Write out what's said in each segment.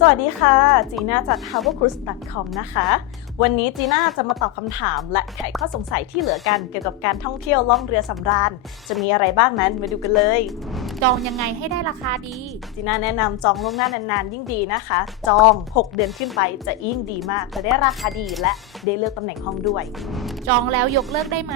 สวัสดีค่ะ จีน่าจาก travelcruise.com นะคะ วันนี้จีน่าจะมาตอบคำถาม และไขข้อสงสัยที่เหลือกันเกี่ยวกับการท่องเที่ยวล่องเรือสำราญ จะมีอะไรบ้างนั้นมาดูกันเลย จองยังไงให้ได้ราคาดี จีน่าแนะนำจองล่วงหน้านานๆ ยิ่งดีนะคะ จอง 6 เดือนขึ้นไปจะยิ่งดีมากจะได้ราคาดีและได้เลือกตำแหน่งห้องด้วย จองแล้วยกเลิกได้ไหม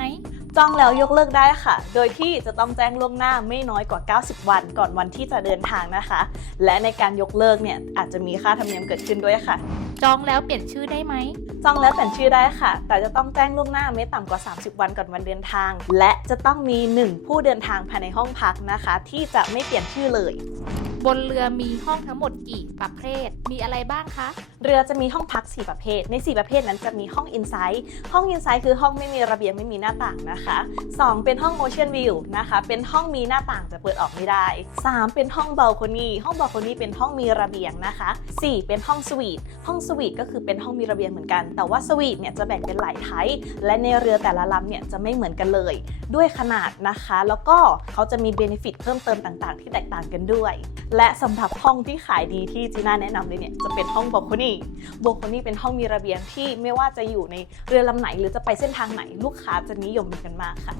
จองแล้วยกเลิกได้ค่ะ โดยที่จะต้องแจ้งล่วงหน้าไม่น้อยกว่า 90 วัน ก่อนวันที่จะเดินทางนะคะ และในการยกเลิกเนี่ยอาจจะมีค่าธรรมเนียมเกิดขึ้นด้วยค่ะ จองแล้วเปลี่ยนชื่อได้ไหม จองแล้วเปลี่ยนชื่อได้ค่ะ แต่จะต้องแจ้งล่วงหน้าไม่ต่ำกว่า 30 วันก่อนวันเดินทาง และจะต้องมี 1 ผู้เดินทางภายในห้องพักนะคะ ที่จะไม่เปลี่ยนชื่อเลย บนเรือมีห้องทั้งหมดกี่ประเภท มีอะไรบ้างคะ เรือจะมีห้องพัก 4 ประเภท ใน 4 ประเภทนั้นจะมีห้องอินไซด์ห้องอินไซด์คือห้องไม่มีระเบียงไม่มีหน้าต่างนะคะ 2 เป็นห้องโอเชียนวิวนะคะเป็นห้องมีหน้าต่างจะเปิดออกไม่ได้ 3 เป็นห้องเบลคอนี่ห้องเบลคอนี่เป็นห้องมีระเบียงนะคะ 4 เป็นห้องสวีทห้องสวีทก็คือเป็นห้องมีระเบียงเหมือนกัน แต่ว่าสวีทเนี่ยจะแบ่งเป็นหลายไทป์และในเรือแต่ละลำเนี่ยจะไม่เหมือนกันเลย ด้วยขนาดนะคะ แล้วก็เขาจะมีเบนฟิตเพิ่มเติมต่างๆ ที่แตกต่างกันด้วย และสำหรับห้องที่ขายดีที่จีน่าแนะนำเลยเนี่ยจะเป็นห้องบลคอนี่โบโคนี่เป็นห้องมีระเบียงที่ไม่ว่าจะอยู่ในเรือลำไหน หรือจะไปเส้นทางไหนลูกค้าจะนิยมเป็นกันมากค่ะ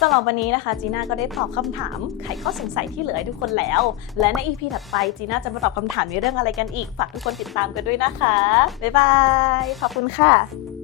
สำหรับวันนี้นะคะจีน่าก็ได้ตอบคำถามไขข้อสงสัยที่เหลือให้ทุกคนแล้ว และใน EP ถัดไปจีน่าจะมาตอบคำถามในเรื่องอะไรกันอีกฝากทุกคนติดตามกันด้วยนะคะบ๊ายบายขอบคุณค่ะ